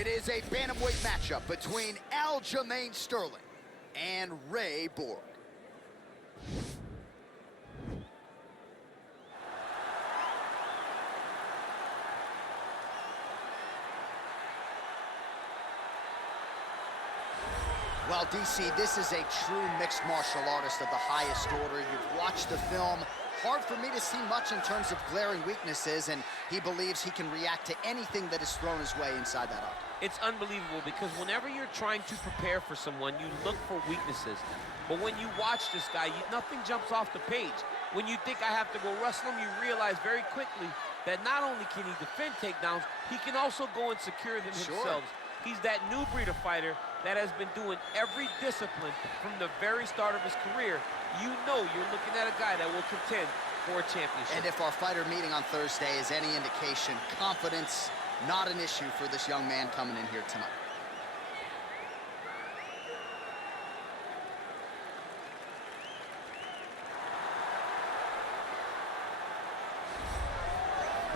It is a bantamweight matchup between Aljamain Sterling and Borg. Well, DC, this is a true mixed martial artist of the highest order. You've watched the film. Hard for me to see much in terms of glaring weaknesses, and he believes he can react to anything that is thrown his way inside that arc. It's unbelievable because whenever you're trying to prepare for someone, you look for weaknesses. But when you watch this guy, nothing jumps off the page. When you think I have to go wrestle him, you realize very quickly that not only can he defend takedowns, he can also go and secure them himself. He's that new breed of fighter that has been doing every discipline from the very start of his career. You know you're looking at a guy that will contend for a championship. And if our fighter meeting on Thursday is any indication, confidence, not an issue for this young man coming in here tonight.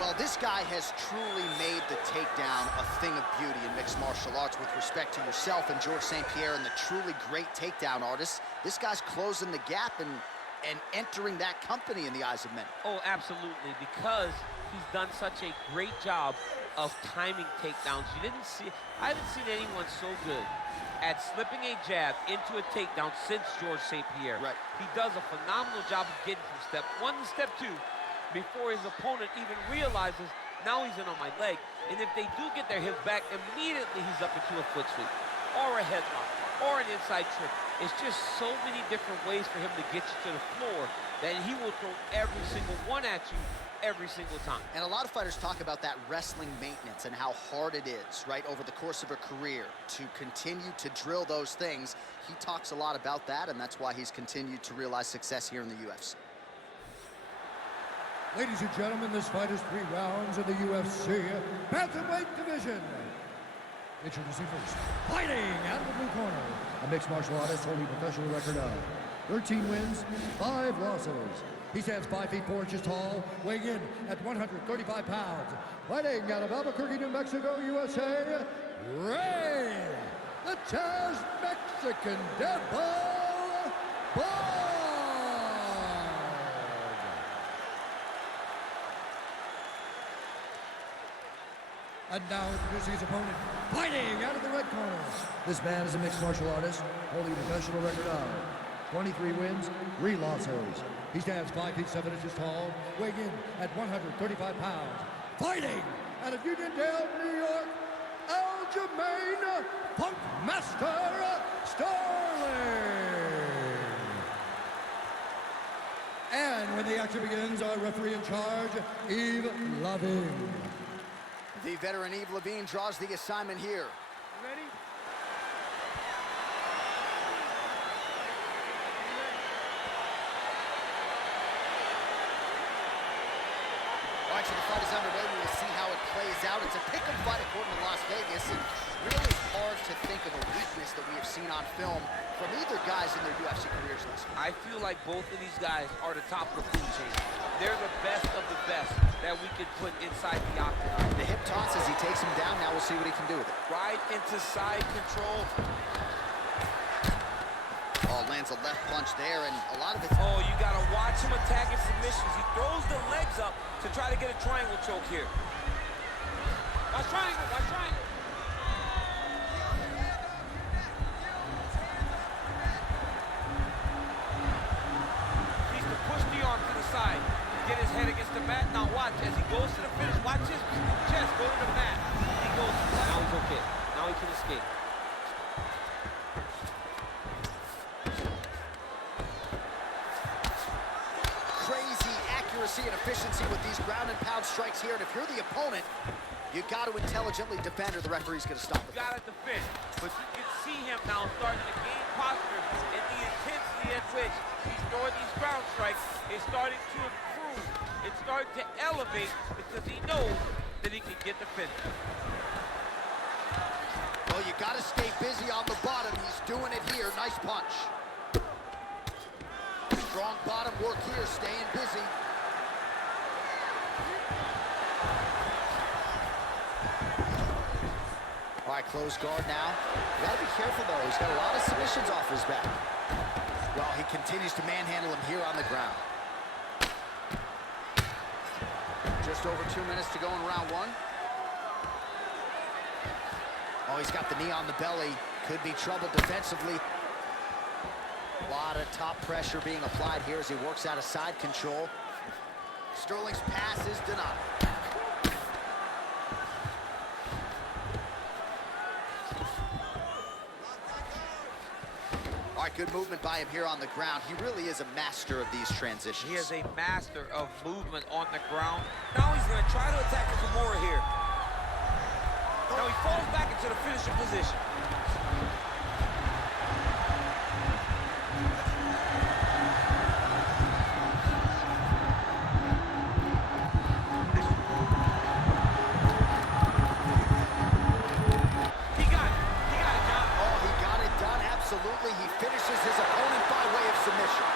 Well, this guy has truly made the takedown a thing of beauty in mixed martial arts with respect to yourself and George St. Pierre and the truly great takedown artists. This guy's closing the gap and entering that company in the eyes of many. Oh, absolutely, because he's done such a great job of timing takedowns. I haven't seen anyone so good at slipping a jab into a takedown since George St. Pierre. Right. He does a phenomenal job of getting from step one to step two before his opponent even realizes, now he's in on my leg. And if they do get their hips back, immediately he's up into a foot sweep, or a headlock, or an inside trick. It's just so many different ways for him to get you to the floor that he will throw every single one at you every single time. And a lot of fighters talk about that wrestling maintenance and how hard it is, right, over the course of a career to continue to drill those things. He talks a lot about that, and that's why he's continued to realize success here in the UFC. Ladies and gentlemen, this fight is 3 rounds in the UFC bantamweight division. Introducing first, fighting out of the blue corner, a mixed martial artist holding a professional record of 13 wins, 5 losses. He stands 5 feet 4 inches tall, weighing in at 135 pounds. Fighting out of Albuquerque, New Mexico, USA, Ray, the Chaz Mexican Devil, Borg. And now introducing his opponent, fighting out of the red corner. This man is a mixed martial artist, holding a professional record of 23 wins, 3 losses. He stands 5 feet 7 inches tall, weighing in at 135 pounds. Fighting out of Uniondale, New York, Aljamain Punkmaster Sterling. And when the action begins, our referee in charge, Yves Lavigne. The veteran Yves Lavigne draws the assignment here. Ready? All right, so the fight is underway. We will see how it plays out. It's a pick-em fight according to Las Vegas, and really hard to think of a weakness that we have seen on film from either guys in their UFC careers thus far. I feel like both of these guys are the top of the food chain. They're the best of the best that we could put inside the octagon. The hip toss as he takes him down. Now we'll see what he can do with it. Right into side control. Oh, lands a left punch there, and a lot of it. Oh, you got to watch him attacking submissions. He throws the legs up to try to get a triangle choke here. Watch triangle, watch triangle. Needs to push the arm to the side. Get his head against the mat. Now watch as he goes to the finish. Watch his chest go to the mat. He goes. Now he's okay. Now he can escape. Crazy accuracy and efficiency with these ground and pound strikes here. And if you're the opponent, you got to intelligently defend, or the referee's going to stop it. You got to defend, but you can see him now starting to gain posture, and the intensity at which he's throwing these ground strikes is starting to improve. It's starting to elevate because he knows that he can get the finish. Well, you got to stay busy on the bottom. He's doing it here. Nice punch. Strong bottom work here, staying busy. All All right, close guard now. You gotta be careful, though. He's got a lot of submissions off his back. Well, he continues to manhandle him here on the ground. Just over 2 minutes to go in round one. Oh, he's got the knee on the belly. Could be trouble defensively. A lot of top pressure being applied here as he works out of side control. Sterling's pass is denied. All right, good movement by him here on the ground. He really is a master of these transitions. He is a master of movement on the ground. Now he's going to try to attack him for more here. Now he falls back into the finishing position. He got it done. Oh, he got it done, absolutely. He finishes his opponent by way of submission.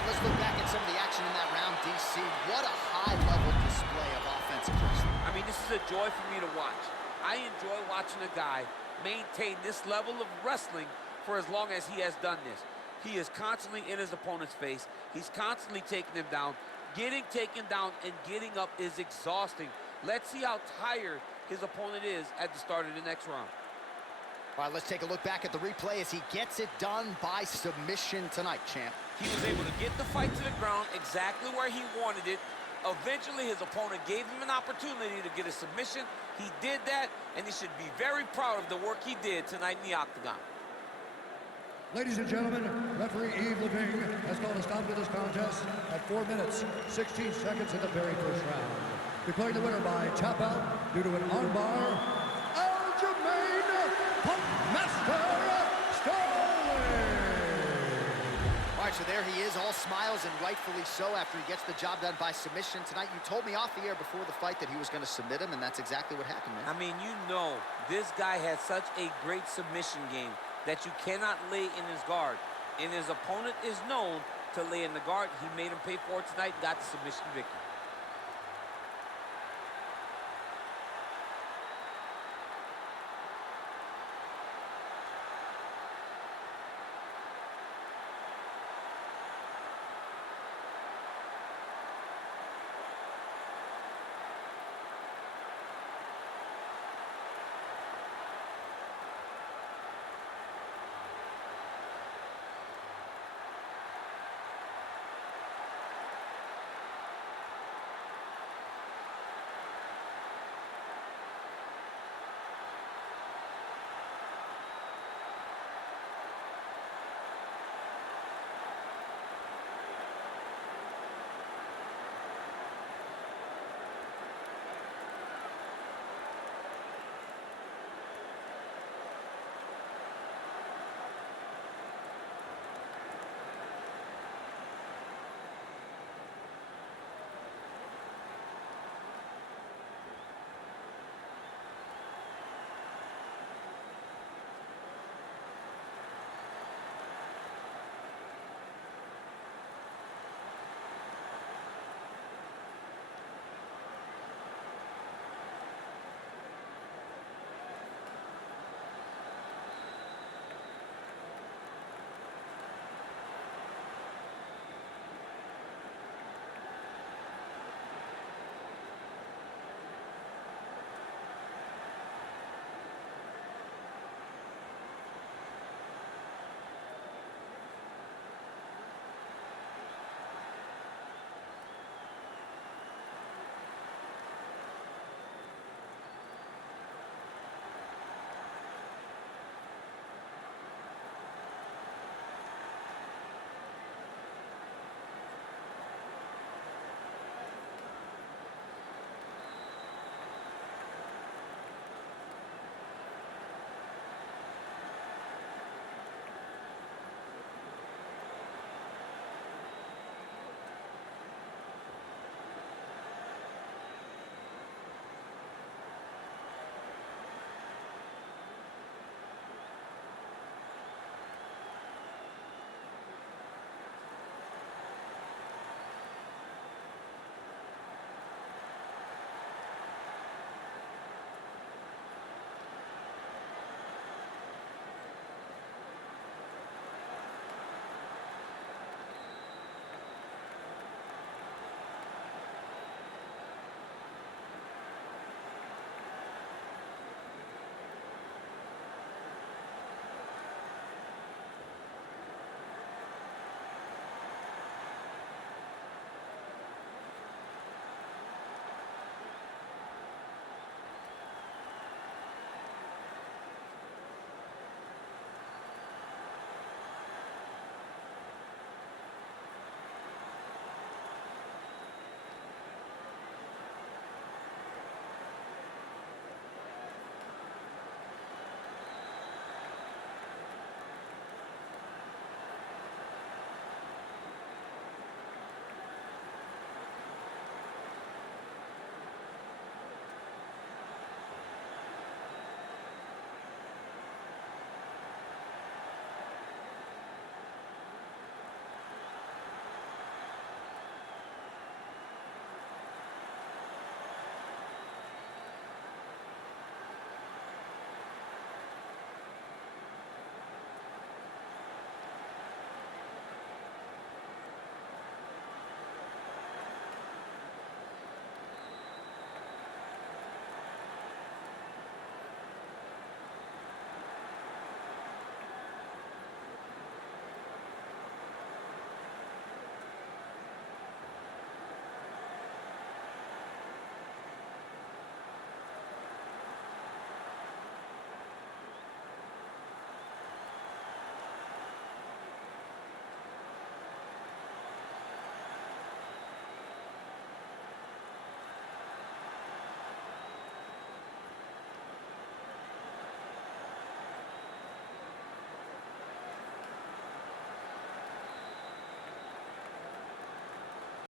Let's look back at some of the action in that round, DC. What a high-level display of offensive wrestling. I mean, this is a joy for me to watch. I enjoy watching a guy maintain this level of wrestling for as long as he has done this. He is constantly in his opponent's face. He's constantly taking him down. Getting taken down and getting up is exhausting. Let's see how tired his opponent is at the start of the next round. All right, let's take a look back at the replay as he gets it done by submission tonight, champ. He was able to get the fight to the ground exactly where he wanted it. Eventually, his opponent gave him an opportunity to get a submission. He did that, and he should be very proud of the work he did tonight in the octagon. Ladies and gentlemen, referee Yves Levine has called a stop to this contest at 4 minutes, 16 seconds in the very first round. Declaring the winner by tap out due to an armbar, Aljamain Sterling! All right, so there he is, all smiles and rightfully so after he gets the job done by submission tonight. You told me off the air before the fight that he was going to submit him, and that's exactly what happened, man. I mean, you know, this guy has such a great submission game that you cannot lay in his guard. And his opponent is known to lay in the guard. He made him pay for it tonight and got the submission victory.